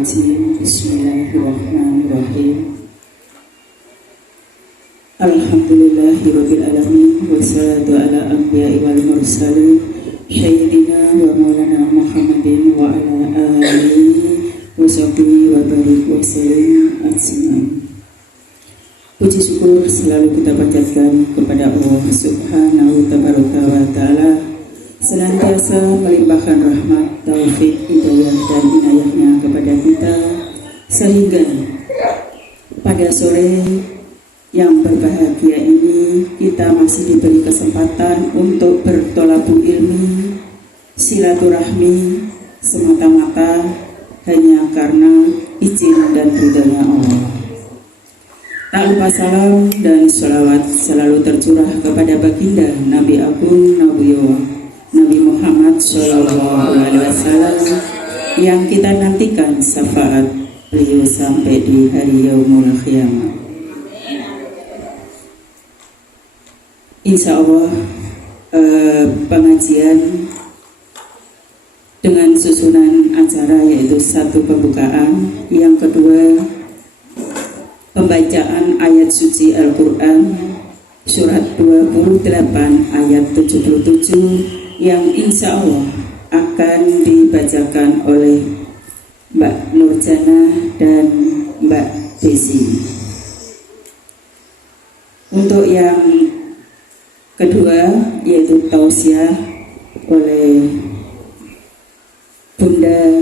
Rajim. Bismillahirrahmanirrahim. Alhamdulillahirabbil alamin wassalatu ala anbiya'i wal mursalin sayyidina wa maulana Muhammadin wa ala alihi wa sahbihi wa barik wa sallim ajmain. Puji syukur selalu kita panjatkan kepada Allah Subhanahu wa ta'ala, senantiasa melimpahkan rahmat, taufik, hidayah dan inayahnya kepada kita, sehingga pada sore yang berbahagia ini kita masih diberi kesempatan untuk bertolabul ilmi, silaturahmi semata-mata hanya karena izin dan ridhonya Allah. Tak lupa salam dan sholawat selalu tercurah kepada baginda Nabi Agung Nabi Muhammad Sallallahu Alaihi Wasallam yang kita nantikan syafaat beliau sampai di hari yaumul qiyamah. Insya Allah pengajian dengan susunan acara yaitu satu pembukaan, yang kedua pembacaan ayat suci Al-Quran surat 28 ayat 77 yang insya Allah akan dibacakan oleh Mbak Nurjana dan Mbak Desi. Untuk yang kedua yaitu tausiah oleh Bunda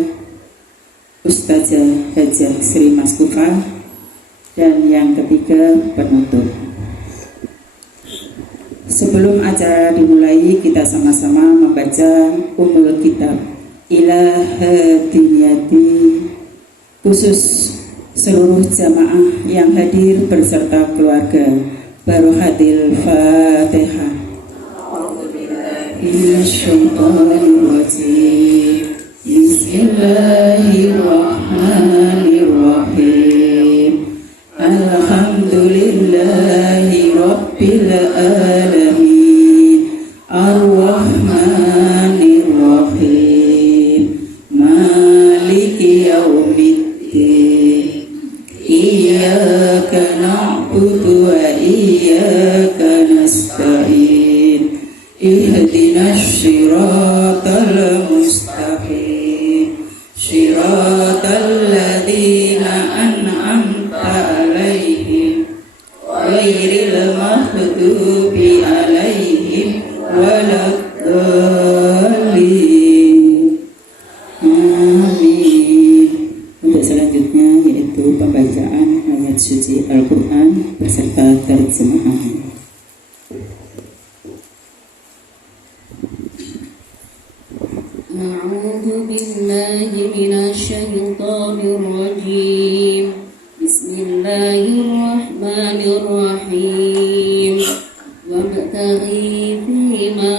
Ustazah Hajah Sri Maskufah, dan yang ketiga penutup. Sebelum acara dimulai, kita sama-sama membaca Ummul Kitab Ila Hadiyati, khusus seluruh jamaah yang hadir beserta keluarga. Barohatil Fatihah. Bismillahirrahmanirrahim. Alhamdulillahi Rabbil alamin. Ar-Rahmanir-Rahim. Maliki yaumiddin. Iyyaka na'budu wa iyyaka nasta'in. Ihdinas siratal mustaqim. Siratal ladzina an'amta 'alaihim ghairil maghdubi 'alaihim waladdallin. Amin. Untuk selanjutnya yaitu pembacaan ayat suci Al-Quran beserta terjemahan. A'udzu billahi minasyaitonir rajim. Bismillahirrahmanirrahim. Wabtaghi fima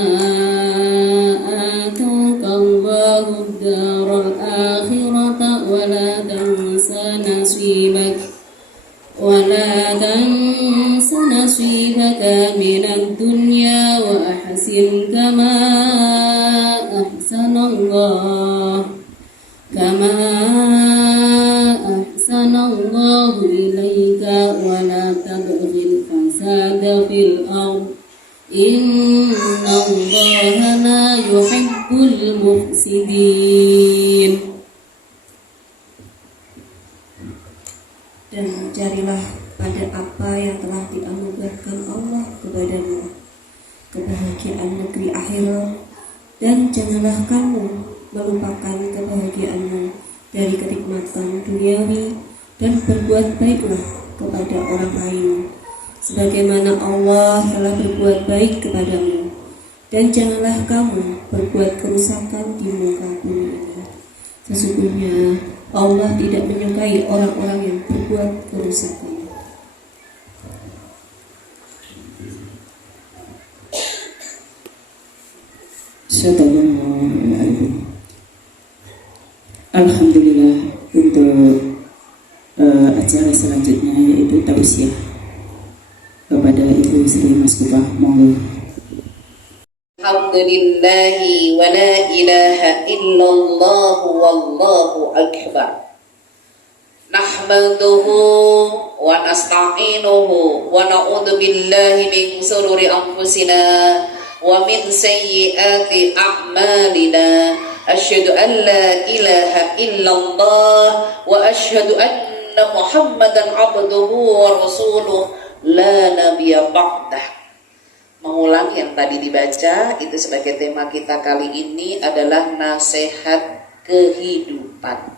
ataka Allahu ad-daral akhirata wa la tansa nasibaka minad dunya wa ahsin kama ahsanallahu ilaika wa la tabghil fasada fil ardh innallaha la yuhibbul mufsidin. Dan carilah pada apa yang telah dianugerahkan Allah kepadamu, kebahagiaan negeri akhirat, dan janganlah kamu melupakan kebahagiaanmu dari kenikmatan duniawi, dan berbuat baiklah kepada orang lain sebagaimana Allah telah berbuat baik kepadamu, dan janganlah kamu berbuat kerusakan di muka bumi ini. Sesungguhnya Allah tidak menyukai orang-orang yang berbuat kerusakan. Alhamdulillah. Untuk acara selanjutnya yaitu tausiah kepada Ibu Sri Maskufah, monggo. Alhamdulillahi wa la ilaha illallah wallahu akbar. Nahmaduhu wa nasta'inuhu wa na'udzu billahi min shururi anfusina wa min sayyiati a'malina. Asyhadu an la ilaha illallah wa asyhadu anna Muhammadan abduhu wa rasuluh la nabiyya ba'dah. Mengulang yang tadi dibaca itu sebagai tema kita kali ini adalah nasihat kehidupan.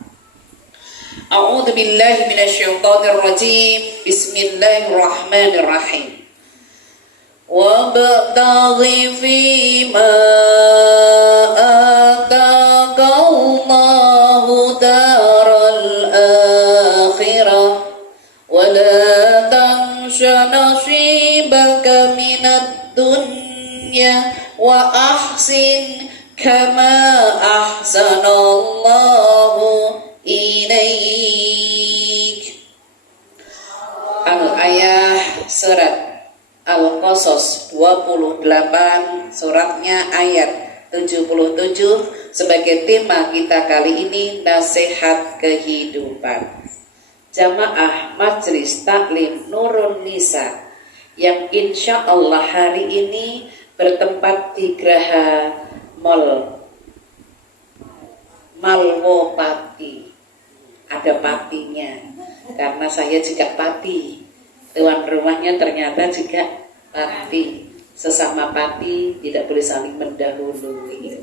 A'udzu billahi minasyaitonir rajim. Bismillahirrahmanirrahim. Wabtaghi fima ataqallahu daral akhirah wa la tansha nasibaka minad dunya wa ahsin kama ahsanallahu ilaik. Al-ayah surat Al-Qasas 28, suratnya ayat 77 sebagai tema kita kali ini nasihat kehidupan. Jamaah Majelis Taklim Nurun Nisa yang insya Allah hari ini bertempat di Graha Malwopati. Ada patinya karena saya juga pati. Tuan rumahnya ternyata juga pati. Sesama pati tidak boleh saling mendahului.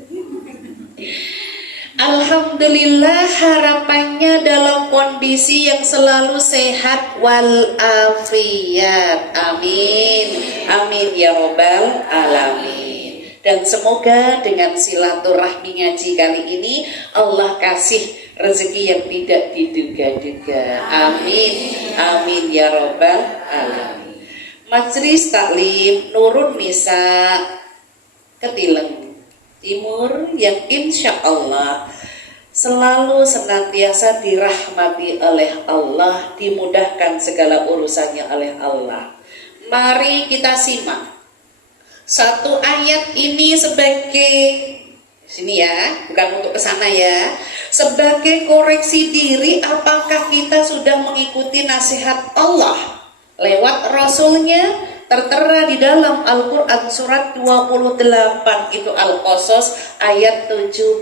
Alhamdulillah, harapannya dalam kondisi yang selalu sehat wal afiat. Amin. Amin ya robbal alamin. Dan semoga dengan silaturahmi ngaji kali ini Allah kasih rezeki yang tidak diduga-duga. Amin. Amin ya robbal alamin. Majelis Taklim Nurun Nisa Ketileng Timur yang insya Allah selalu senantiasa dirahmati oleh Allah, dimudahkan segala urusannya oleh Allah. Mari kita simak satu ayat ini sebagai sini ya, bukan untuk kesana ya, sebagai koreksi diri apakah kita sudah mengikuti nasihat Allah lewat Rasulnya. Tertera di dalam Al-Quran surat 28 itu Al-Qasas ayat 77.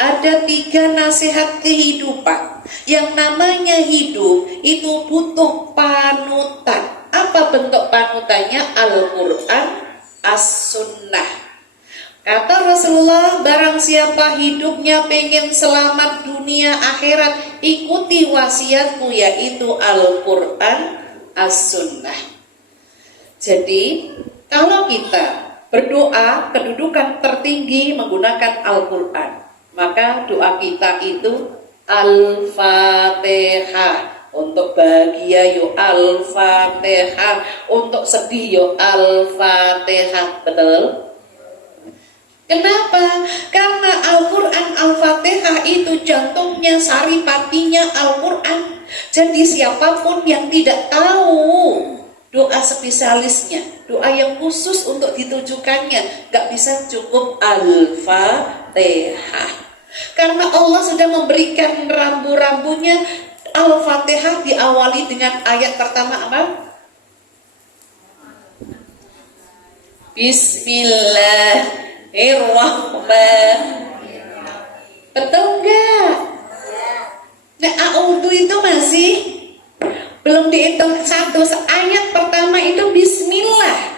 Ada 3 nasihat kehidupan. Yang namanya hidup itu butuh panutan. Apa bentuk panutannya? Al-Quran, As-Sunnah. Kata Rasulullah, barang siapa hidupnya pengen selamat dunia akhirat, ikuti wasiatku yaitu Al-Quran, As-Sunnah. Jadi kalau kita berdoa kedudukan tertinggi menggunakan Al-Quran, maka doa kita itu Al-Fatihah. Untuk bahagia yo Al-Fatihah, untuk sedih yo Al-Fatihah. Betul? Kenapa? Karena Al-Quran Al-Fatihah itu jantungnya, saripatinya Al-Quran. Jadi siapapun yang tidak tahu doa spesialisnya, doa yang khusus untuk ditujukannya, gak bisa cukup Al-Fatihah. Karena Allah sudah memberikan rambu-rambunya. Al-Fatihah diawali dengan ayat pertama apa? Bismillahirrahmanirrahim. Betul enggak? Nah, a'udhu itu masih belum dihitung satu. Ayat pertama itu bismillah.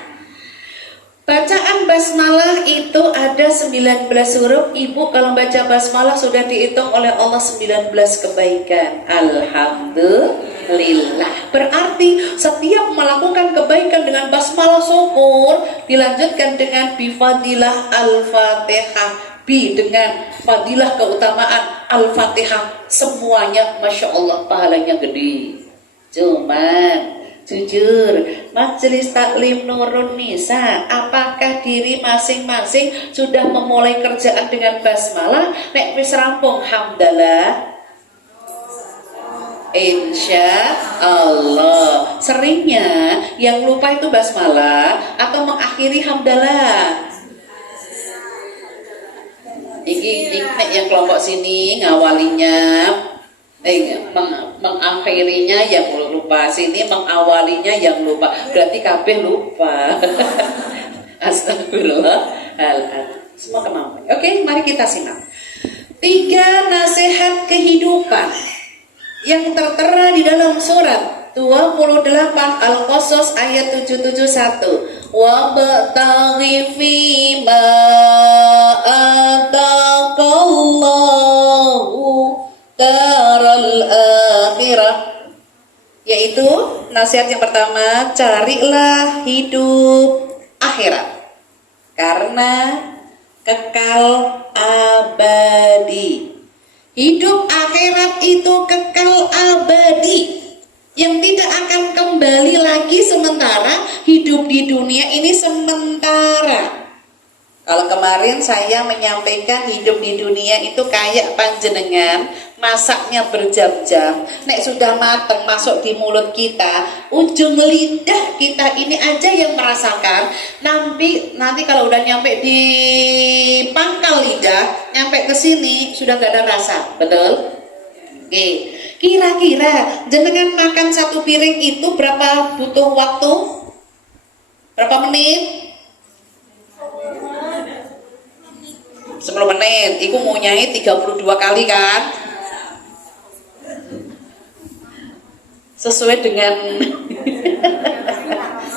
Bacaan basmalah itu ada 19 huruf. Ibu kalau baca basmalah sudah dihitung oleh Allah 19 kebaikan. Alhamdulillah. Berarti setiap melakukan kebaikan dengan basmalah syukur, dilanjutkan dengan bifadilah al-fatihah, bi dengan fadilah keutamaan al-fatihah, semuanya Masya Allah pahalanya gede. Cuman jujur, Majelis Taklim Nurun Nisa, apakah diri masing-masing sudah memulai kerjaan dengan basmalah? Nek wis rampung hamdalah, insya Allah. Seringnya yang lupa itu basmalah atau mengakhiri hamdalah. Ini yang kelompok sini ngawalinya mengakhirinya yang lupa, sini mengawalinya yang lupa, berarti kabeh lupa. Astagfirullahaladzim. Semua kemampuan. Oke, mari kita simak 3 nasihat kehidupan yang tertera di dalam surat 28 Al-Qasas ayat 771. Wabtaghi fima ataqallahu daral akhirah, yaitu nasihat yang pertama, carilah hidup akhirat karena kekal abadi. Hidup akhirat itu kekal abadi yang tidak akan kembali lagi, sementara hidup di dunia ini sementara. Kalau kemarin saya menyampaikan hidup di dunia itu kayak panjenengan masaknya berjam-jam, nek sudah mateng masuk di mulut kita, ujung lidah kita ini aja yang merasakan. Nanti kalau udah nyampe di pangkal lidah, nyampe ke sini sudah gak ada rasa, betul? Oke, kira-kira jenengan makan satu piring itu berapa butuh waktu? Berapa menit? 10 menit, itu munyai 32 kali kan? Sesuai dengan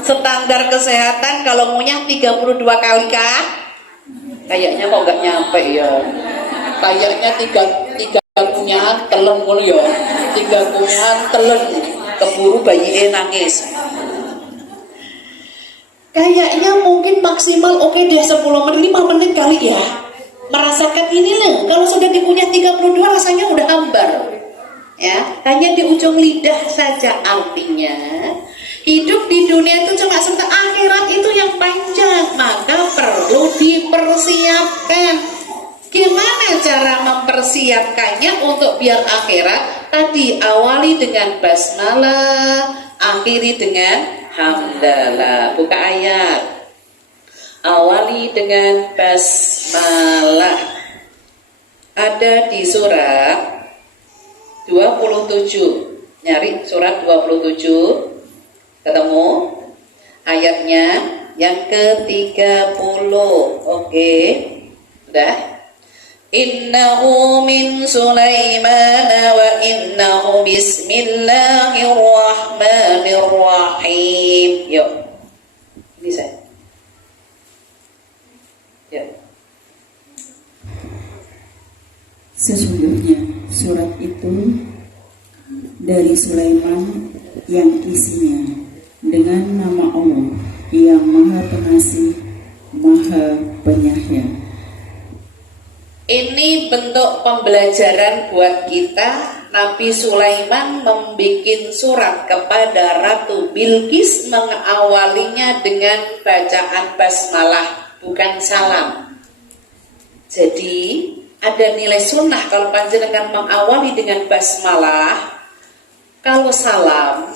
standar kesehatan, kalau ngunyah 32 kali kah? Kayaknya kok nggak nyampe ya. Kayaknya tiga kunyahan telen ngono ya. 3 kunyahan telen, keburu bayi nangis. Kayaknya mungkin maksimal oke deh 10 menit, 5 menit kali ya. Merasakan ini loh, kalau sudah dikunyah 32 rasanya udah hambar. Ya, hanya di ujung lidah saja. Artinya hidup di dunia itu cuma sebentar, akhirat itu yang panjang, maka perlu dipersiapkan. Gimana cara mempersiapkannya untuk biar akhirat? Tadi awali dengan basmalah, akhiri dengan hamdalah. Buka ayat. Awali dengan basmalah. Ada di surat 27. Nyari surat 27. Ketemu ayatnya yang ke-30. Oke. Udah? Innahu min Sulaiman wa innahu bismillahirrahmanirrahim. Yuk. Ini saya. Ya. Sesungguhnya surat itu dari Sulaiman yang isinya dengan nama Allah yang Maha Pengasih, Maha Penyayang. Ini bentuk pembelajaran buat kita. Nabi Sulaiman membuat surat kepada Ratu Bilqis, mengawalinya dengan bacaan basmalah, bukan salam. Jadi ada nilai sunnah kalau panjenengan mengawali dengan basmalah. Kalau salam,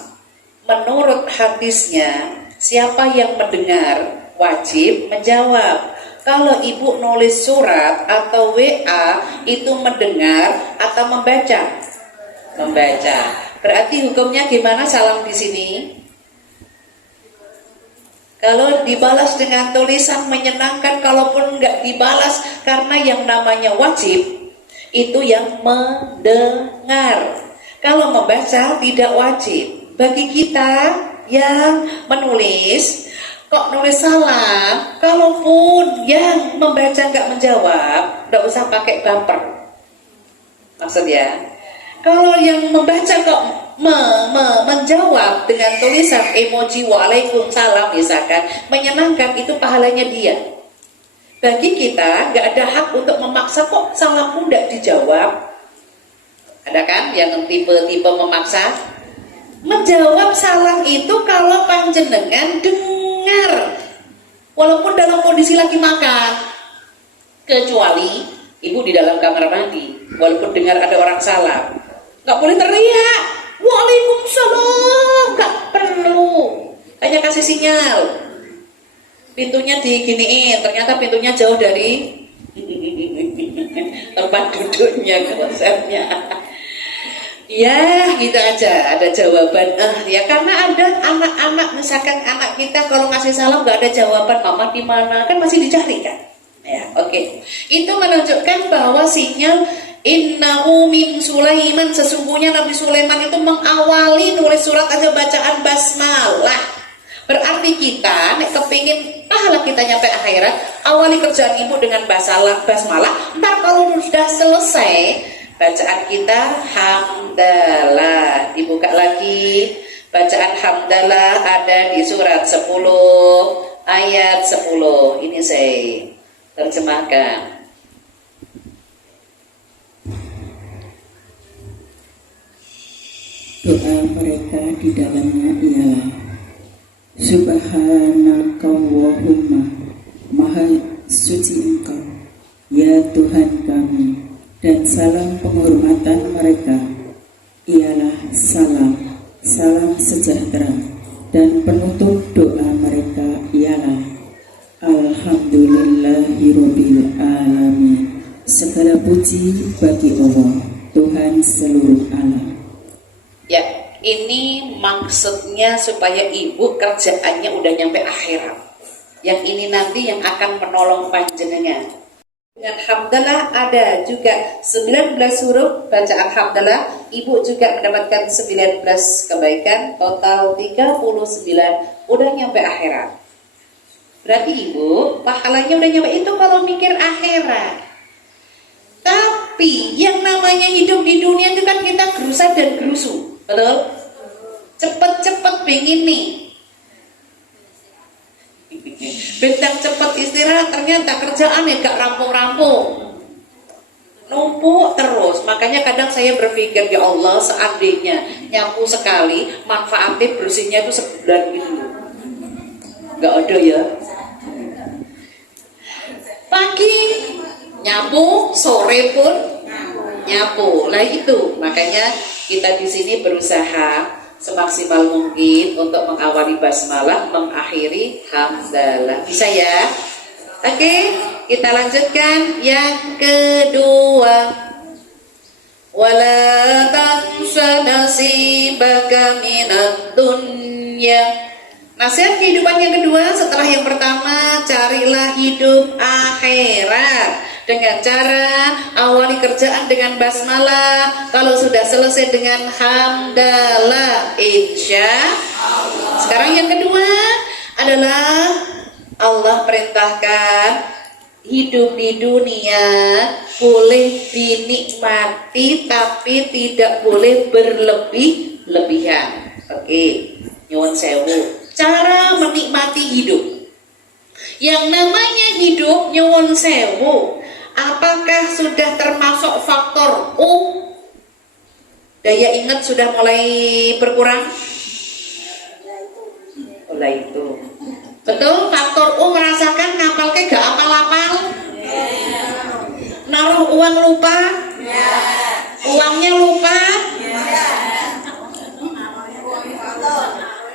menurut hadisnya, siapa yang mendengar wajib menjawab. Kalau ibu nulis surat atau WA itu mendengar atau membaca? Membaca. Berarti hukumnya gimana salam di sini? Kalau dibalas dengan tulisan menyenangkan, kalaupun nggak dibalas, karena yang namanya wajib itu yang mendengar. Kalau membaca tidak wajib. Bagi kita yang menulis, kok nulis salah, kalaupun yang membaca nggak menjawab, nggak usah pakai baper. Maksudnya, kalau yang membaca kok menjawab dengan tulisan emoji waalaikumsalam misalkan, menyenangkan, itu pahalanya dia. Bagi kita nggak ada hak untuk memaksa, kok salamku nggak dijawab. Ada kan yang tipe-tipe memaksa? Menjawab salam itu kalau panjenengan dengar, walaupun dalam kondisi lagi makan. Kecuali ibu di dalam kamar mandi, walaupun dengar ada orang salam, nggak boleh teriak waalaikumsalam, nggak perlu, hanya kasih sinyal. Pintunya diginiin, ternyata pintunya jauh dari tempat duduknya, konsepnya. Ya, gitu aja. Ada jawaban. Ya karena ada anak-anak, misalkan anak kita kalau ngasih salam nggak ada jawaban, mama di mana? Kan masih dicari kan? Ya, oke. Itu menunjukkan bahwa sinyal innahu min Sulaiman, sesungguhnya Nabi Sulaiman itu mengawali nulis surat aja bacaan basmalah. Berarti kita nek kepingin pahala kita nyampe akhirat, awali kerjaan ibu dengan basmalah. Ntar kalau sudah selesai bacaan kita hamdalah, dibuka lagi. Bacaan hamdalah ada di surat 10 ayat 10. Ini saya terjemahkan. Doa mereka di dalamnya ialah Subhanakallahumma, Maha suci Engkau ya Tuhan kami. Dan salam penghormatan mereka ialah salam sejahtera. Dan penutup doa mereka ialah Alhamdulillahirabbil alamin. Segala puji bagi Allah, Tuhan seluruh alam. Ya, ini maksudnya supaya ibu kerjaannya udah nyampe akhirat. Yang ini nanti yang akan menolong panjenengan. Dengan hamdalah ada juga 19 huruf bacaan hamdalah. Ibu juga mendapatkan 19 kebaikan, total 39, udah nyampe akhirat. Berarti ibu pahalanya udah nyampe. Itu kalau mikir akhirat. Tapi yang namanya hidup di dunia itu kan kita gerusa dan gerusu. Betul? Cepet-cepet pengen nih. Bentang cepet istirahat, ternyata kerjaan ya gak rampung-rampung. Numpuk terus. Makanya kadang saya berpikir, ya Allah, seandainya nyapu sekali, manfaatnya bersihnya itu sebulan gitu. Gak ada ya. Pagi nyapu, sore pun nyapu. Lah itu, makanya kita di sini berusaha semaksimal mungkin untuk mengawali basmalah, mengakhiri hamdalah. Bisa ya? Oke, kita lanjutkan yang kedua. Wala tansa nasibaka minad dunya. Nasihat kehidupan yang kedua setelah yang pertama, carilah hidup akhirat dengan cara awali kerjaan dengan basmalah. Kalau sudah selesai dengan hamdalah, insya Allah. Sekarang yang kedua adalah Allah perintahkan hidup di dunia boleh dinikmati tapi tidak boleh berlebih-lebihan. Oke, nyuwun sewu. Cara menikmati hidup. Yang namanya hidup nyuwun sewu, apakah sudah termasuk faktor U? Daya ingat sudah mulai berkurang? Mulai itu. Betul, faktor U merasakan ngapal ke gak apal-apal? Naruh uang lupa? Uangnya lupa?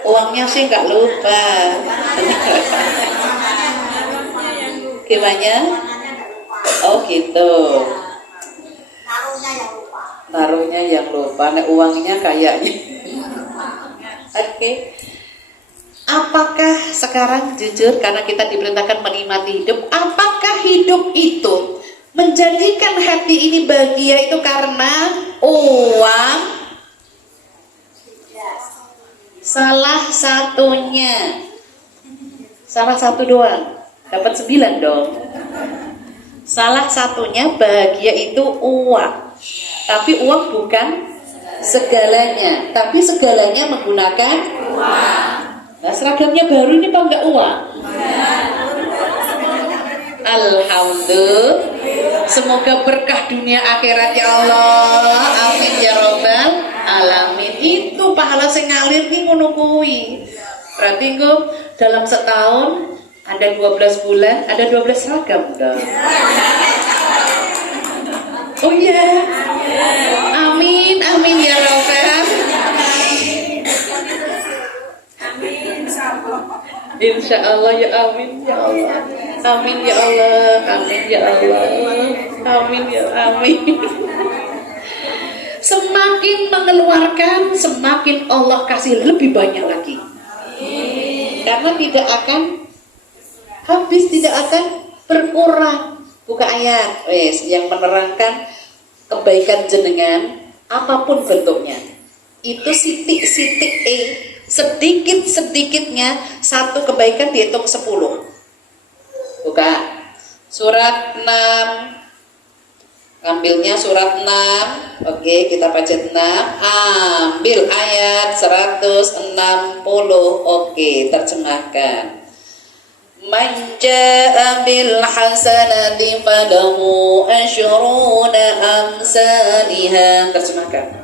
Uangnya sih nggak lupa. Gimana? Oh gitu. Naruhnya yang lupa. Nah, uangnya kayaknya. Oke. Apakah sekarang jujur karena kita diperintahkan menikmati hidup, apakah hidup itu menjadikan hati ini bahagia itu karena uang? Salah satunya. Salah satu doang. Dapat 9 dong. Salah satunya bahagia itu uang. Tapi uang bukan segalanya. Tapi segalanya menggunakan uang. Nah, seragamnya baru ini apa enggak uang? Alhamdulillah. Semoga berkah dunia akhirat ya Allah. Amin ya robbal alamin. Itu pahala sing ngalir nih ngono kuwi. Berarti kok dalam setahun ada 12 bulan, ada 12 seragam dong. Oh iya. Amin, amin ya robbal. Insya Allah ya amin ya Allah. Amin ya Allah. Amin ya Allah. Amin ya amin. Semakin mengeluarkan, semakin Allah kasih lebih banyak lagi. Karena tidak akan habis, tidak akan berkurang. Buka ayat, yang menerangkan kebaikan jenengan apapun bentuknya. Itu sitik-sitik sedikit-sedikitnya satu kebaikan dihitung 10. Buka surat 6. Ambilnya surat 6. Oke, kita baca 6. Ambil ayat 160. Oke, terjemahkan. Man jaa bil hasanati falahu asyruna amsalihha. Terjemahkan.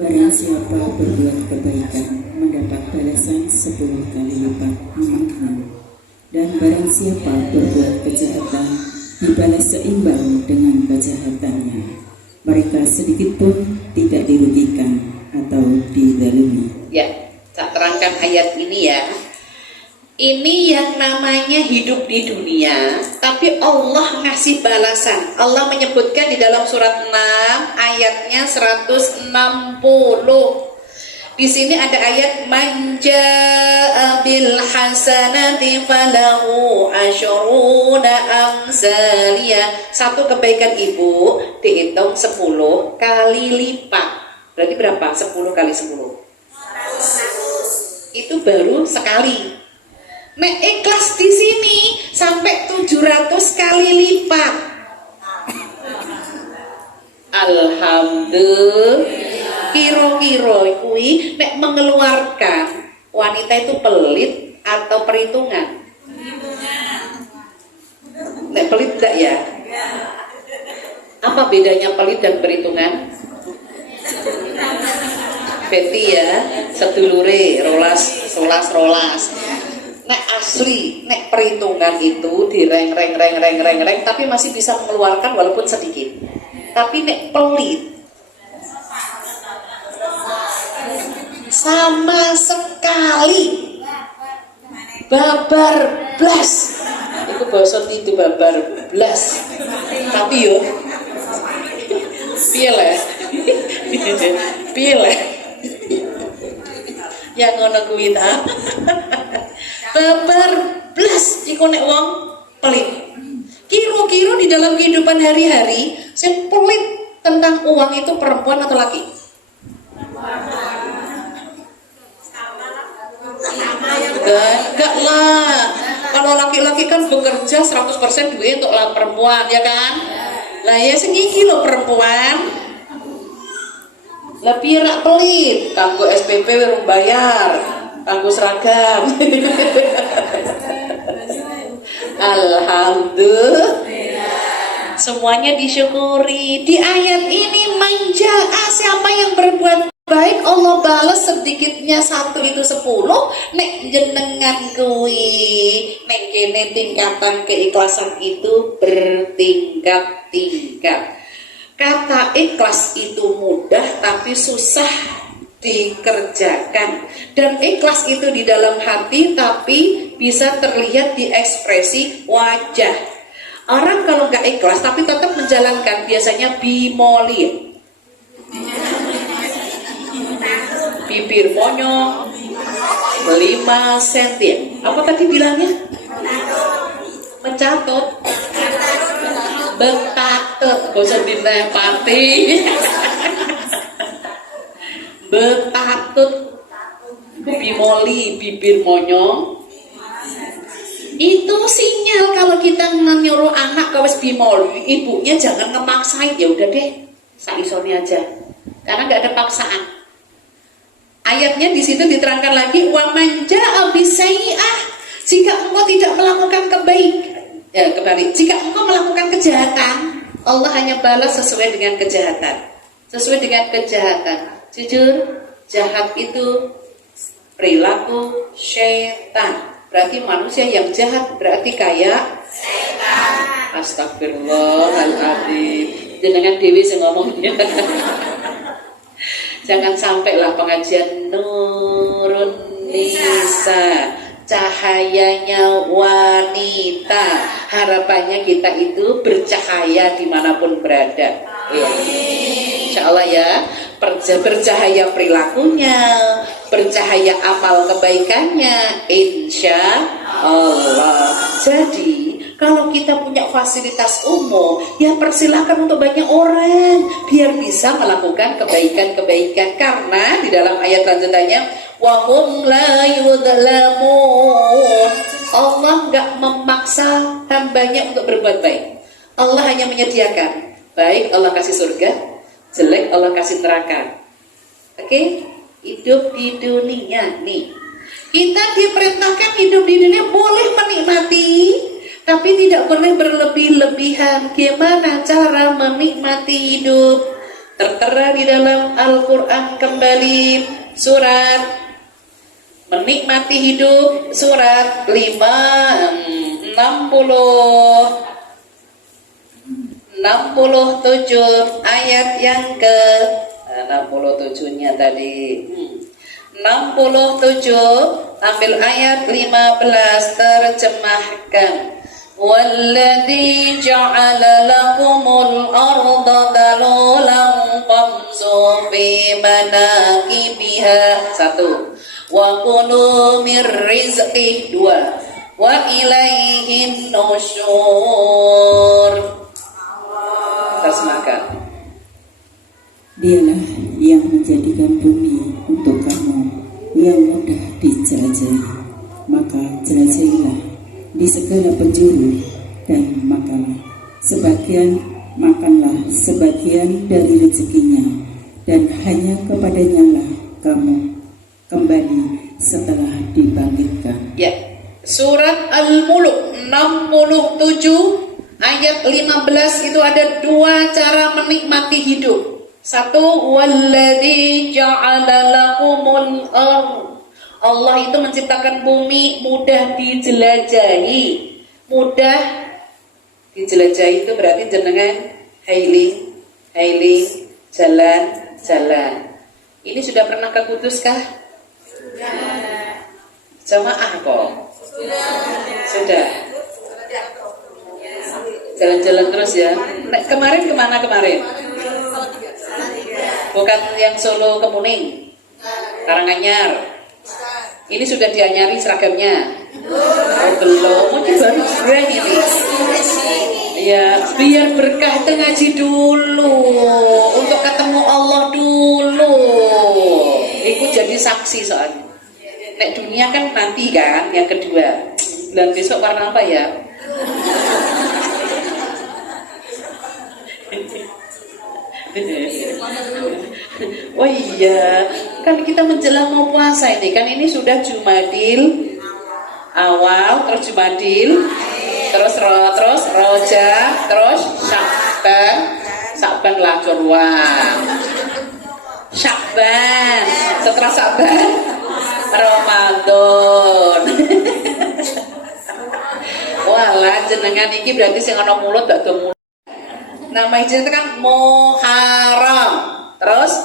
Barang siapa berbuat kebaikan mendapat balasan 10 kali lipat emaknya, dan barang siapa berbuat kejahatan dibalas seimbang dengan kejahatannya. Mereka sedikit pun tidak dirugikan atau dizalimi. Ya, saya terangkan ayat ini ya. Ini yang namanya hidup di dunia, tapi Allah ngasih balasan. Allah menyebutkan di dalam surat 6 ayatnya 160. Di sini ada ayat man jaa bil hasanati falahu asyruna amsaliyah. Satu kebaikan ibu dihitung 10 kali lipat. Berarti berapa? 10 kali 10. Itu baru sekali. Nek ikhlas di sini sampai 700 kali lipat. Alhamdulillah. Kiro-kiro kuwi nek mengeluarkan wanita itu pelit atau perhitungan? Nek pelit enggak ya? Apa bedanya pelit dan perhitungan? Beti ya, sedulure rolas. Nek asli, nek perhitungan itu direng tapi masih bisa mengeluarkan walaupun sedikit. Tapi nek pelit sama sekali babar blas. Itu bahasa itu babar blas. Tapi yo piye le? Yang ngono kuwi ta. Babar blas iku nek wong pelit. Kira-kira di dalam kehidupan hari-hari sing pelit tentang uang itu perempuan atau laki? Enggak lah. Kalau laki-laki kan bekerja 100% duit untuk perempuan, ya kan? Lah ya sing iki lho perempuan. Lah piye rak pelit, kanggo SPP urung bayar, kanggo seragam. Alhamdulillah. Semuanya disyukuri. Di ayat ini manja, siapa yang berbuat baik Allah balas sedikitnya 1 itu 10. Nek jenengan kuwi nek kene tingkatan keikhlasan itu bertingkat-tingkat. Kata ikhlas itu mudah tapi susah dikerjakan, dan ikhlas itu di dalam hati tapi bisa terlihat di ekspresi wajah. Orang kalau nggak ikhlas tapi tetap menjalankan biasanya bimoli, bibir monyong, 5 cm. Apa tadi bilangnya? Mencatut, betatut, gak usah dinepati. Betatut, bimoli, bibir monyong. Itu sinyal kalau kita nyuruh anak kawes bimoli, ibunya jangan ngemaksain, ya udah deh, saisoni aja, karena nggak ada paksaan. Ayatnya di situ diterangkan lagi, wa man jaa bisayyi'ah, jika engkau tidak melakukan kebaikan, ya kembali, jika engkau melakukan kejahatan, Allah hanya balas sesuai dengan kejahatan, sesuai dengan kejahatan. Jujur, jahat itu perilaku syaitan. Berarti manusia yang jahat berarti kayak setan. Astagfirullahaladzim. Jenengan dewi sing ngomongnya. Jangan sampailah pengajian Nurun Nisa, cahayanya wanita. Harapannya kita itu bercahaya dimanapun berada. Ya. insya Allah ya. Bercahaya perilakunya, bercahaya amal kebaikannya, insya Allah. Jadi kalau kita punya fasilitas umum, ya persilahkan untuk banyak orang biar bisa melakukan kebaikan-kebaikan. Karena di dalam ayat lanjutannya, wahum la yudlamun, Allah nggak memaksa hambanya untuk berbuat baik. Allah hanya menyediakan. Baik Allah kasih surga, jelek Allah kasih neraka. Oke? Hidup di dunia nih. Kita diperintahkan hidup di dunia boleh menikmati, tapi tidak boleh berlebih-lebihan. Gimana cara menikmati hidup? Tertera di dalam Al-Quran kembali, surat menikmati hidup, surat 67 ayat yang ke 67-nya tadi. 67 ambil ayat 15, terjemahkan. Walladzi ja'ala lakumul arda dalulan famsu fi manakibiha. 1. Wa kulu mir rizqih. 2. Wa ilaihin nusyur. Terjemahkan. Dialah yang menjadikan bumi untuk kamu yang mudah dijelajahi, maka jelajahilah di segala penjuru dan makanlah sebagian dari rezekinya, dan hanya kepadanya lah kamu kembali setelah dibangkitkan. Ya, surat Al-Mulk 67 ayat 15 itu ada dua cara menikmati hidup. 1, walladzi ja'ala lakumul ardh. Allah itu menciptakan bumi mudah dijelajahi. Mudah dijelajahi itu berarti jenengan hailing, jalan. Ini sudah pernah ke Kudus kah? Sudah. Jamaah kok? Sudah. Jalan-jalan terus ya. Kemarin kemana kemarin? Bukan yang Solo Kemuning, Karanganyar. Ini sudah dianyari seragamnya? Oh belum, mungkin baru bulan ini. Ya, biar berkah itu ngaji dulu, untuk ketemu Allah dulu. Itu jadi saksi soalnya. Nek dunia kan nanti kan, yang kedua. Bulan besok warna apa ya? Oh iya, kan kita menjelang mau puasa ini, kan ini sudah Jumadil awal, terus Jumadil, terus Rojab, terus Syakban lajur wah. Syakban, setelah Syakban Ramadan. Walah jenengan iki berarti sing ana mulut gak do mulut. Nama hijrah itu kan Muharram. Terus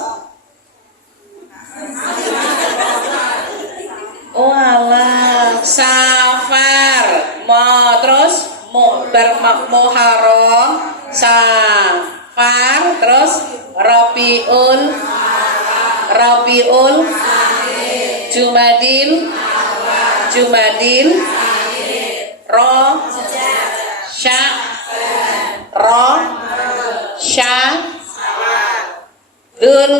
walah Safar. Terus Muharram, Safar, terus Rabiul, Jumadil, Dzul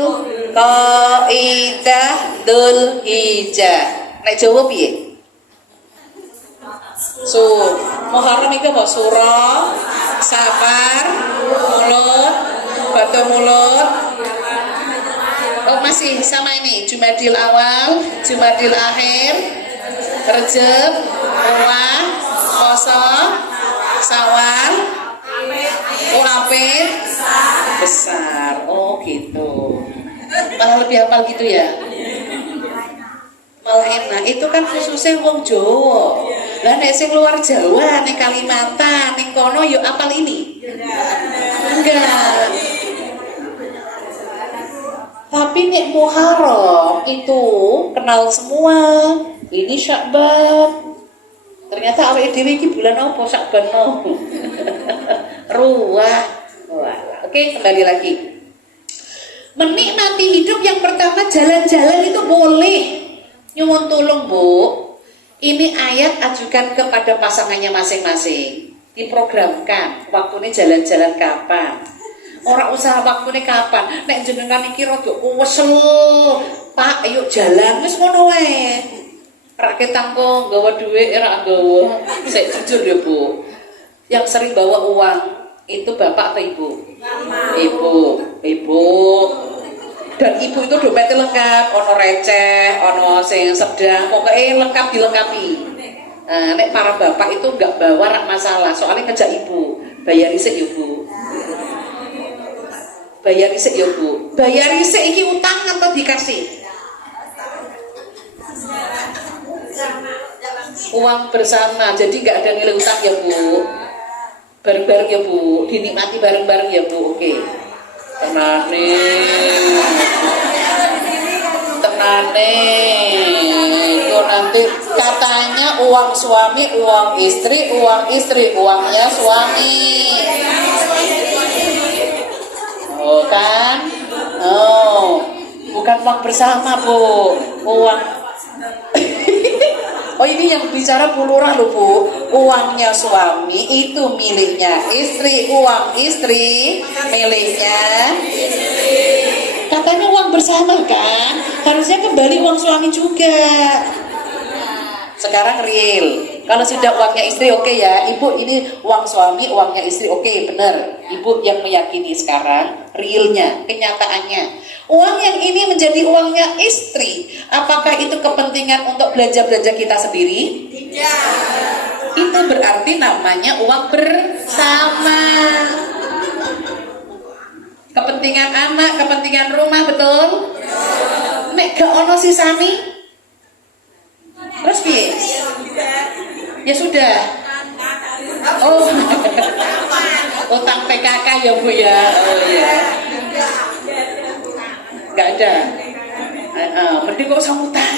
Qaidah, Dzul Hijjah. Nek Jawa piye? Muharram iku apa? Suro, Safar, Mulut, Batu Mulut. Oh masih sama ini, Jumadil awal, Jumadil akhir, Rejab, Muawal, Poso, Syawal, Apir, besar. Oh gitu. Malah lebih hafal gitu ya. Malah enak. Itu kan khususnya wong Jawa. Lah nek sing luar Jawa, nek Kalimantan, nek kono yo apal ini. Enggak. Tapi nek Muharram itu kenal semua. Ini Syakban. Ternyata awake dhewe iki bulan apa Syakban no. Ruah. Oke, kembali lagi. Menikmati hidup yang pertama jalan-jalan itu boleh. Nyuwun tulung Bu, ini ayat ajukan kepada pasangannya masing-masing. Diprogramkan waktunya jalan-jalan kapan. Orang usaha waktunya kapan. Nek jenengan iki rada wesel, Pak, ayo jalan wis ngono wae. Rakyat tangko nggawa duit ora nggawa. Saya jujur ya Bu. Yang sering bawa uang itu bapak atau ibu? Ibu. Dan ibu itu dompetnya lengkap, ono receh, ono sing sedang, pokoknya lengkap dilengkapi. Nah, nek para bapak itu nggak bawa rak masalah, soalnya ngejak ibu, bayar isik ya Bu. Bayar isik ya Bu. Bayar isik iki utang atau dikasih? Uang bersama, jadi nggak ada nilai utang ya Bu. Bareng-bareng ya Bu, dinikmati bareng-bareng ya Bu. Oke. Tenane itu nanti katanya uang suami, uang istri, uangnya suami. Oh kan? Oh, bukan uang bersama Bu, uang. Oh ini yang bicara plural loh Bu. Uangnya suami itu miliknya istri, uang istri miliknya katanya uang bersama kan, harusnya kembali uang suami juga. Sekarang real, kalau sudah uangnya istri oke ya Ibu, ini uang suami, uangnya istri oke, bener Ibu yang meyakini sekarang realnya, kenyataannya uang yang ini menjadi uangnya istri, apakah itu kepentingan untuk belanja-belanja kita sendiri? Tidak. Itu berarti namanya uang bersama. Kepentingan anak, kepentingan rumah, betul? Nek gak ono sisami? Terus piye? Ya sudah. Oh. Utang PKK ya Bu ya. Oh ya. Gak ada. Mending kok usah utang.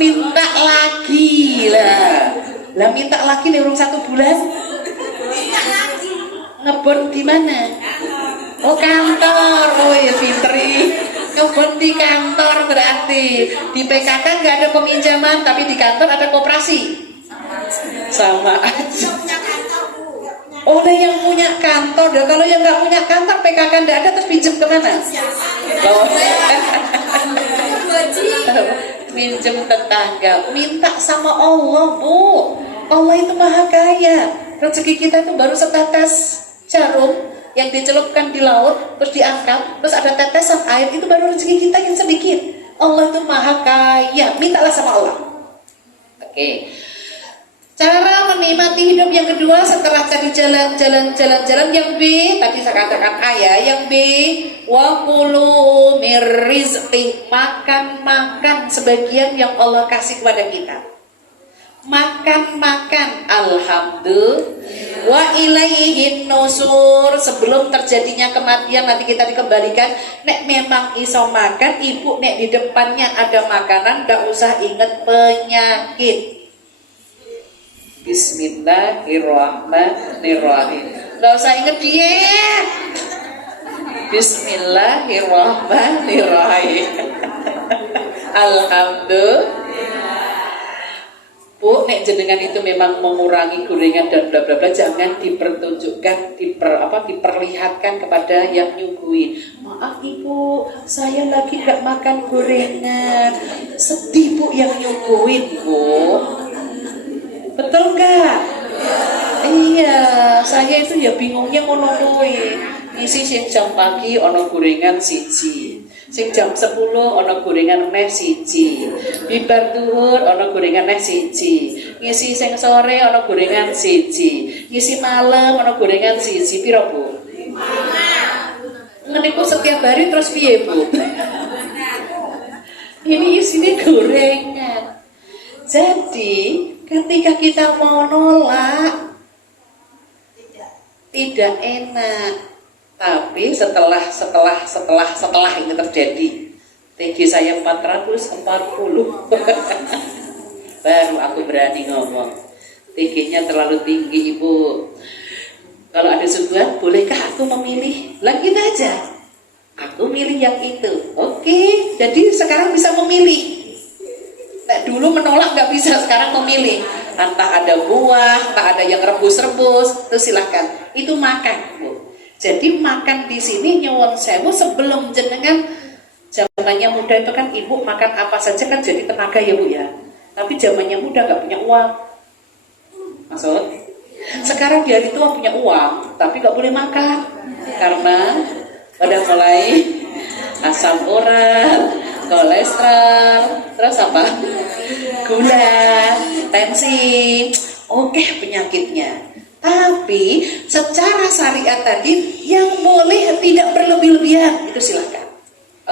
Minta lagi lah. Lah minta lagi nih urung 1 bulan. Ngebon di mana? Oh kantor. Oh ya fitri. Ngebon di kantor berarti. Di PKK nggak ada peminjaman, tapi di kantor ada koperasi. Sama aja. Oh, ada yang punya kantor. Dan kalau yang nggak punya kantor, PKK nggak ada, terus pinjam kemana? Oh. Pinjam tetangga. Minta sama Allah Bu. Allah itu maha kaya. Rezeki kita itu baru setetes jarum yang dicelupkan di laut terus diangkat, terus ada tetesan air, itu baru rezeki kita yang sedikit. Allah itu maha kaya, mintalah sama Allah. Oke. Cara menikmati hidup yang kedua setelah tadi jalan yang B, tadi saya katakan A ya, yang B, wa kulu mir rizqi, makan sebagian yang Allah kasih kepada kita. Makan alhamdulillah, wa ilaihin nusur, sebelum terjadinya kematian nanti kita dikembalikan. Nek memang iso makan, ibu nek di depannya ada makanan, gak usah inget penyakit. Bismillahirrahmanirrahim, gak usah inget diet. Bismillahirrahmanirrahim. Alhamdulillah. Bu, nek jenengan itu memang mengurangi gorengan dan bla bla bla, jangan dipertunjukkan, diperlihatkan kepada yang nyuguhin. Maaf Ibu, saya lagi gak makan gorengan. Sedih Bu yang nyuguhin Bu. Betul gak? Iya, saya itu ya bingungnya ngono kuwi. Ngisi sing jam pagi ono gorengan siji. Sing jam 10 ono gorengan neh siji. Bibar duhur ono gorengan neh siji. Ngisi sing sore ono gorengan siji. Ngisi malam ono gorengan siji. Piro Bu? 5. Meniku setiap hari terus piye Bu? Ini isinya gorengan. Jadi ketika kita mau nolak tidak enak. Tapi setelah ini terjadi, TG saya 440. Baru aku berani ngomong. TG-nya terlalu tinggi Ibu. Kalau ada sebuah, bolehkah aku memilih? Lagi aja. Aku milih yang itu. Oke, jadi sekarang bisa memilih. Nah, dulu menolak nggak bisa, sekarang memilih. Entah ada buah, entah ada yang rebus-rebus, itu silahkan. Itu makan, Bu. Jadi makan di sini nyuwun sewu sebelum jenengan zamannya muda itu kan ibu makan apa saja kan jadi tenaga ya Bu ya. Tapi zamannya muda nggak punya uang. Maksud? Sekarang dia itu punya uang, tapi nggak boleh makan karena udah mulai asam urat, kolesterol, terus apa? Gula, tensi, oke penyakitnya. Tapi secara syariat tadi yang boleh tidak berlebih-lebihan itu silahkan.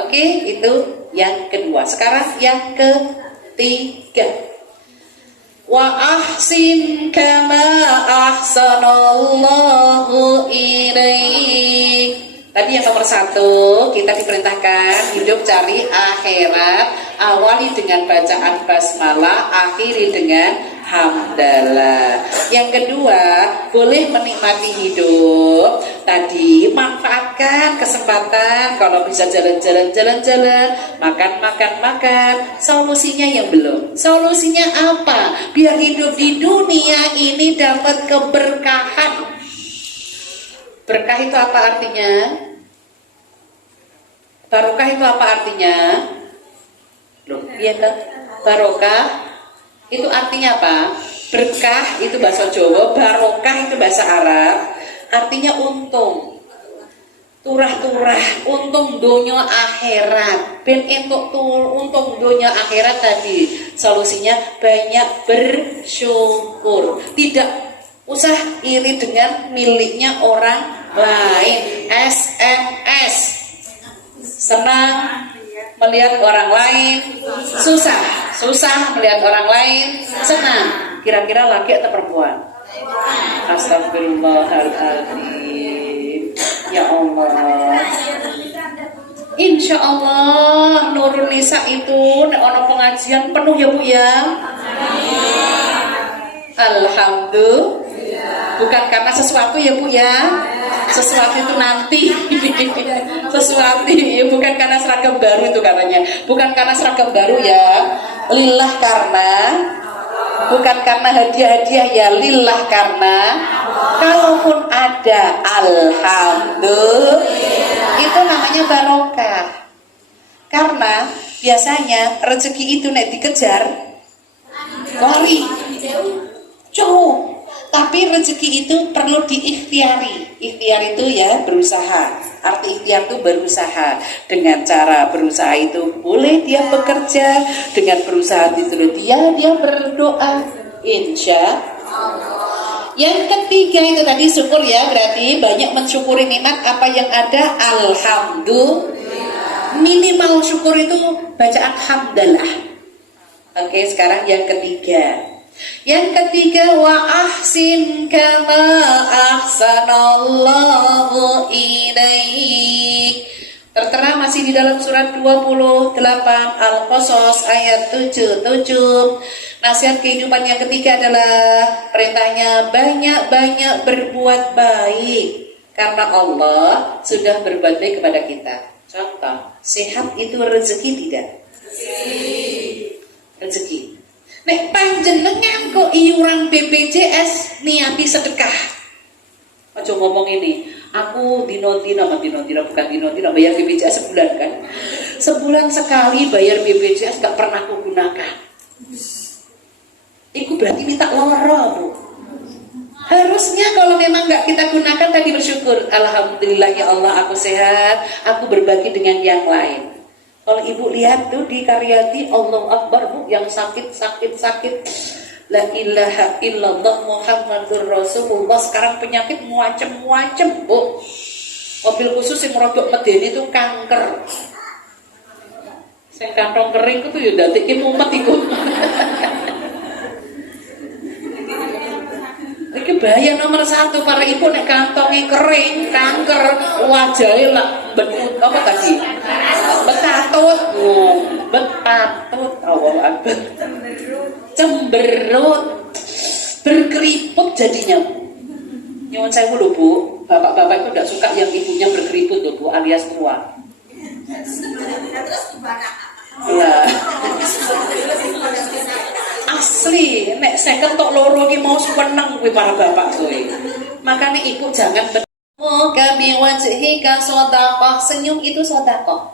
Oke, itu yang kedua. Sekarang yang ketiga. Wa ahsin kama ahsanallahu ilaik. Tadi yang nomor 1, kita diperintahkan hidup cari akhirat, awali dengan bacaan basmalah, akhiri dengan hamdalah. Yang kedua, boleh menikmati hidup. Tadi manfaatkan kesempatan, kalau bisa jalan-jalan, makan. Solusinya yang belum. Solusinya apa? Biar hidup di dunia ini dapat keberkahan. Berkah itu apa artinya? Barokah itu apa artinya? Loh, iya kan? Barokah itu artinya apa? Berkah itu bahasa Jawa, barokah itu bahasa Arab. Artinya untung. Turah-turah, untung dunia akhirat. Ben entuk untung dunia akhirat tadi. Solusinya banyak bersyukur. Tidak usah iri dengan miliknya orang lain. SMS. Senang melihat orang lain, susah melihat orang lain, senang. Kira-kira laki atau perempuan? Astagfirullahaladzim. Ya Allah. Insya Allah Nurun Nisa itu ono pengajian penuh ya Bu ya. Alhamdulillah. Bukan karena sesuatu ya Bu ya. Sesuatu itu nanti. Sesuatu ya, bukan karena seragam baru itu katanya. Bukan karena seragam baru ya. Lillah karena, bukan karena hadiah-hadiah ya, lillah karena. Kalaupun ada, alhamdulillah, itu namanya barokah. Karena biasanya rezeki itu nek dikejar lari jauh. Tapi rezeki itu perlu diikhtiari. Ikhtiar itu ya berusaha. Arti ikhtiar itu berusaha. Dengan cara berusaha itu boleh dia bekerja. Dengan berusaha itu dia berdoa. Insya Allah. Yang ketiga itu tadi syukur ya. Berarti banyak mensyukuri nikmat apa yang ada. Alhamdulillah. Minimal syukur itu bacaan hamdalah. Oke, sekarang yang ketiga. Yang ketiga, wa ahsin kama ahsanallahu ilaik. Tertera masih di dalam surat 28 Al-Qasas ayat 77. Nasihat kehidupan yang ketiga adalah perintahnya banyak-banyak berbuat baik karena Allah sudah berbuat baik kepada kita. Contoh, sehat itu rezeki tidak? Rezeki. Nek panjenengan kok iuran BPJS niati sedekah. Aja ngomong ini, aku dino-dino bukan dino-dino bayar BPJS sebulan kan. Sebulan sekali bayar BPJS gak pernah aku gunakan. Itu berarti minta loro, Bu. Harusnya kalau memang gak kita gunakan tadi bersyukur. Alhamdulillah ya Allah aku sehat, aku berbagi dengan yang lain. Kalau ibu lihat tuh di Karyati, Allahu Akbar Bu, yang sakit. La ilaha illallah Muhammadur Rasulullah. Sekarang penyakit muacem Bu. Mobil khusus yang merodok medeni itu kanker. Sing kantong kering itu ya datike mumet iku. Iki bahaya nomor 1 para ibu nek kantongnya kering, kanker, wajahnya lah benut apa tadi? Betatut, Allah Akbar. Cemberut, berkeriput jadinya. Nyuwun sewu lho Bu, bapak-bapak itu tidak suka yang ibunya berkeriput lho Bu, alias tua. Lah. Asli, nek saya ketok loro ki mau seneng kuwi para bapak kuwi. Makanya ibu jangan kami wajhika sedekah. Senyum itu sedekah.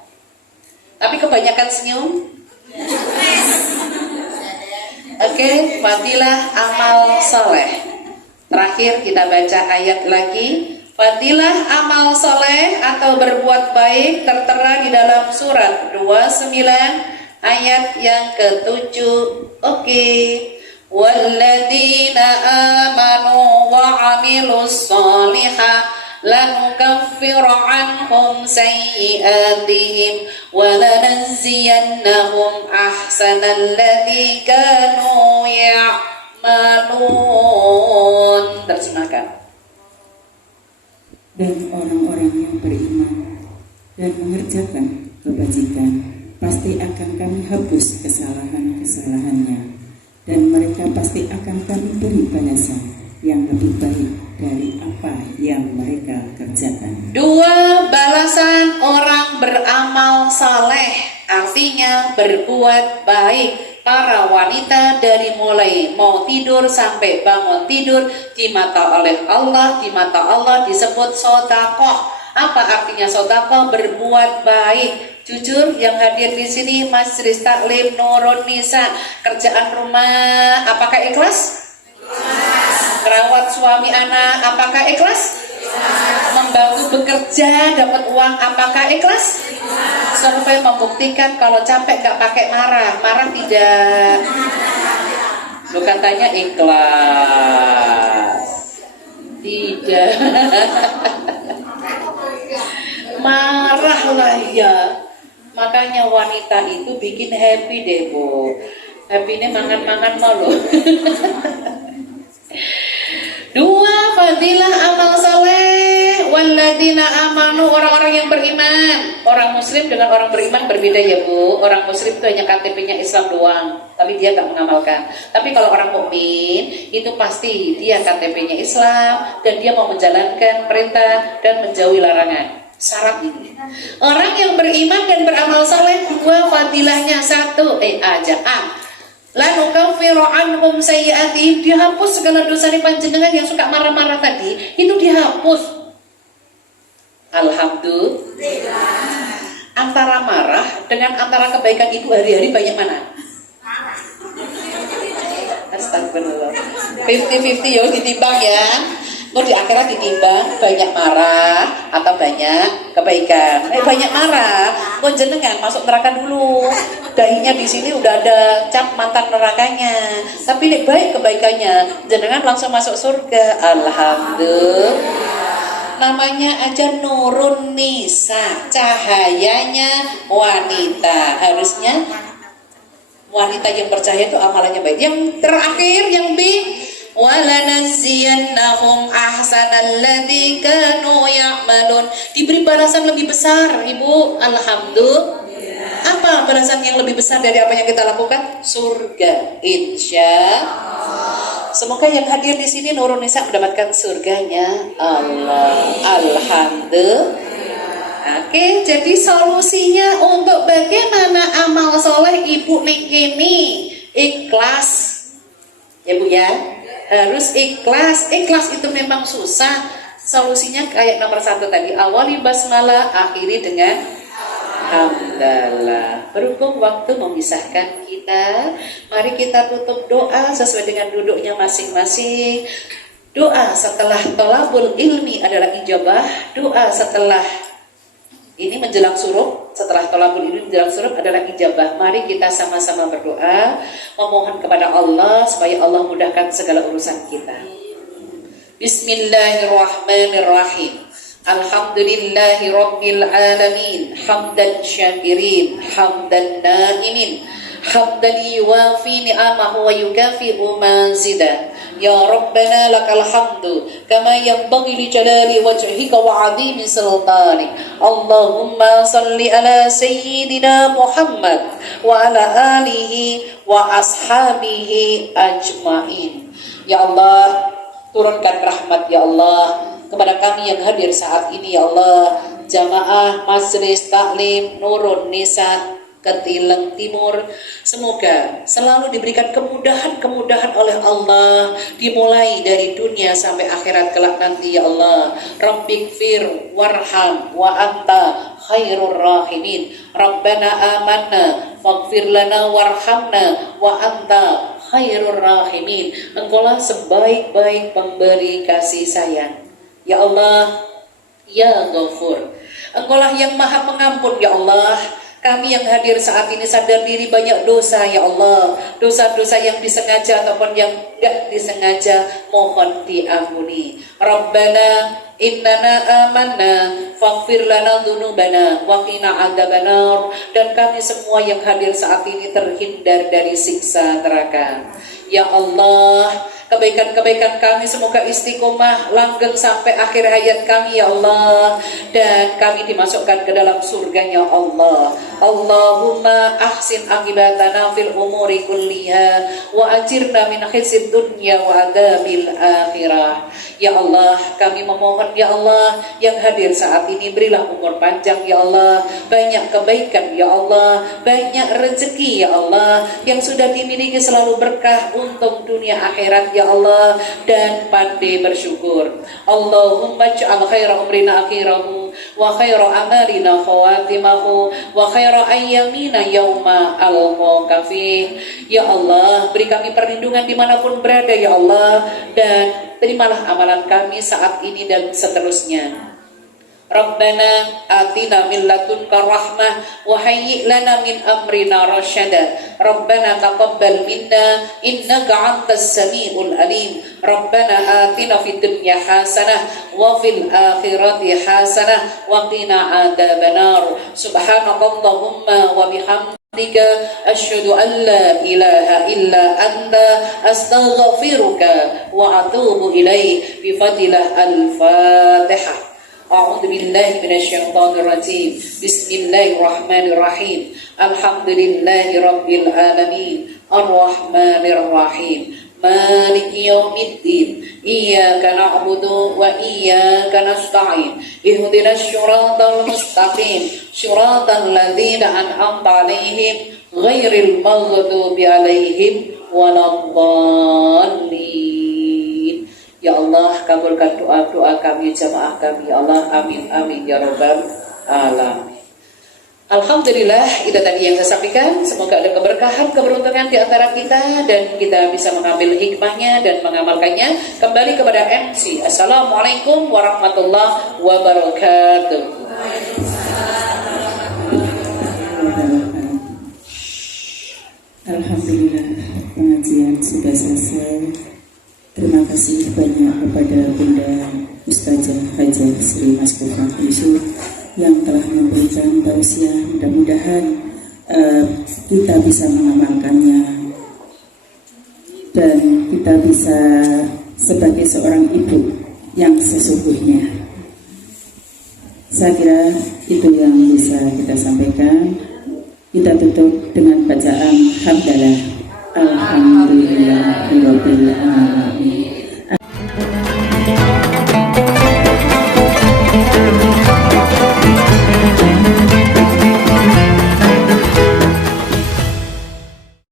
Tapi kebanyakan senyum. Oke, fadilah amal soleh. Terakhir kita baca ayat lagi. Fadilah amal soleh atau berbuat baik tertera di dalam surat 29 ayat yang ke-7. Oke. Walladzina amanu wa 'amilus sholihat lanukaffiru 'anhum sayyi'atihim wa lanajziyannahum ahsanal ladzi kanu ya'malun. Terjemahkan. Dan orang-orang yang beriman dan mengerjakan kebajikan pasti akan kami hapus kesalahan-kesalahannya, dan mereka pasti akan kami beri balasan yang lebih baik dari apa yang mereka kerjakan. Dua balasan orang beramal saleh, artinya berbuat baik. Para wanita dari mulai mau tidur sampai bangun tidur dimata oleh Allah, di mata Allah disebut sedekah. Apa artinya sedekah? Berbuat baik. Jujur yang hadir di sini Majelis Taklim Nurun Nisa, kerjaan rumah apakah ikhlas? Ikhlas. Merawat suami anak apakah ikhlas? Membantu bekerja dapat uang apakah ikhlas? Sampai membuktikan kalau capek gak pakai marah tidak. Lu katanya ikhlas. Tidak. Marah lah ya. Makanya wanita itu bikin happy deh Bu. Happy ini mangan-mangan malu. Dua, fadilah amal saleh. Walladzina amanu, orang-orang yang beriman. Orang muslim dengan orang beriman berbeda ya Bu. Orang muslim itu hanya KTP-nya Islam doang, tapi dia tak mengamalkan. Tapi kalau orang mukmin itu pasti dia KTP-nya Islam dan dia mau menjalankan perintah dan menjauhi larangan. Syarat ini. Orang yang beriman dan beramal saleh, dua fadilahnya. Satu, lanukaffiru anhum sayyi'atihim, dihapus segala dosa di panjenengan yang suka marah-marah tadi, itu dihapus. Alhamdulillah. Antara marah dengan antara kebaikan ibu hari-hari banyak mana? Astagfirullah. 50-50 ya, ditimbang ya. Mau di akhirat ditimbang banyak marah atau banyak kebaikan. Banyak marah, kok jenengan masuk neraka dulu. Dahinya di sini udah ada cap mantan nerakanya. Tapi nek baik kebaikannya, jenengan langsung masuk surga. Alhamdulillah. Namanya aja Nurun Nisa, cahayanya wanita. Harusnya wanita yang percaya itu amalannya baik. Yang terakhir yang B, walanajziyannahum ahsanal ladzi kanu ya'malun, diberi balasan lebih besar Ibu. Alhamdulillah. Apa balasan yang lebih besar dari apa yang kita lakukan? Surga, insyaallah. Semoga yang hadir di sini Nurun Nisa mendapatkan surganya Allah. Alhamdulillah. Oke, jadi solusinya untuk bagaimana amal soleh Ibu ning kene ikhlas. Ya Bu ya, harus ikhlas. Ikhlas itu memang susah. Solusinya kayak nomor 1 tadi, awali basmalah, akhiri dengan hamdalah. Berhubung waktu memisahkan kita, mari kita tutup doa sesuai dengan duduknya masing-masing. Doa setelah thalabul ilmi adalah ijabah. Doa setelah ini menjelang suruh, setelah thalabul ilmi menjelang suruh adalah ijabah. Mari kita sama-sama berdoa, memohon kepada Allah supaya Allah mudahkan segala urusan kita. Bismillahirrahmanirrahim. Alhamdulillahi rabbil alamin, hamdan syakirin, hamdan naimin, hamdan yuwafi ni'amahu wa yukafi'u mazidah. Ya Rabbana lakal hamdu kama yanbaghi li jalali wajhika wa 'azimi sultanik. Allahumma salli ala sayyidina Muhammad wa ala alihi wa ashabihi ajmain. Ya Allah, turunkan rahmat ya Allah kepada kami yang hadir saat ini ya Allah. Jamaah Majelis Taklim Nurun Nisa Ketileng Timur, semoga selalu diberikan kemudahan-kemudahan oleh Allah, dimulai dari dunia sampai akhirat kelak nanti ya Allah. Rabbikfir warham wa anta khairur rahimin. Rabbana amanna faghfir lana warhamna wa anta khairur rahimin. Engkaulah sebaik-baik pemberi kasih sayang ya Allah, ya Ghafur. Engkaulah yang maha pengampun ya Allah. Kami yang hadir saat ini sadar diri banyak dosa ya Allah. Dosa-dosa yang disengaja ataupun yang tidak disengaja, mohon diampuni. Rabbana innana amanna faghfir lana dzunubana wa qina adzabannar. Dan kami semua yang hadir saat ini terhindar dari siksa neraka. Ya Allah, kebaikan-kebaikan kami semoga istiqomah langgeng sampai akhir hayat kami ya Allah, dan kami dimasukkan ke dalam surganya Allah. Allahumma ahsin akibatana fil umuri kulliha wa ajirna min khizyid dunya wa adzabil akhirah. Ya Allah, kami memohon ya Allah, yang hadir saat ini berilah umur panjang ya Allah, banyak kebaikan ya Allah, banyak rezeki ya Allah, yang sudah dimiliki selalu berkah untuk dunia akhirat ya Allah, dan pandai bersyukur. Allahumma ij'al khaira umrina akhirahu wa khaira amalina khawatimahu wa khaira ayyamina yauma alqaka fih. Ya Allah, beri kami perlindungan dimanapun berada ya Allah, dan terimalah amalan kami saat ini dan seterusnya. Rabbana atina min ladunka rahmah wa hayyi' lana min amrina rasyada. Rabbana taqabbal minna innaka antas samiul alim. Rabbana atina fid dunya hasanah wa fil akhirati hasanah wa qina adzabannar. Subhanakallahumma wa bihamdika asyhadu an la ilaha illa anta astaghfiruka wa atubu ilaik. Bi fadilah al-Fatihah. A'udzu billahi minasyaitonir rajim. Bismillahirrahmanirrahim. Alhamdulillahi rabbil alamin. Arrahmanir rahim. Maliki yaumiddin. Iyyaka na'budu wa iyyaka nasta'in. Ihdinas siratal mustaqim. Siratal ladzina an'amta 'alaihim ghairil maghdubi 'alaihim waladdallin. Ya Allah, kabulkan doa-doa kami, jamaah kami ya Allah. Amin amin ya rabbal alamin. Alhamdulillah, itu tadi yang saya sampaikan. Semoga ada keberkahan, keberuntungan di antara kita, dan kita bisa mengambil hikmahnya dan mengamalkannya. Kembali kepada MC. Assalamualaikum warahmatullahi wabarakatuh. Alhamdulillah, pengajian sudah selesai. Terima kasih banyak kepada Bunda Ustazah Hajah Sri Maskufah Yusuf yang telah memberikan tausiah. Mudah-mudahan kita bisa mengamalkannya dan kita bisa sebagai seorang ibu yang sesungguhnya. Saya kira itu yang bisa kita sampaikan. Kita tutup dengan bacaan hamdalah. Alhamdulillahirabbil alamin.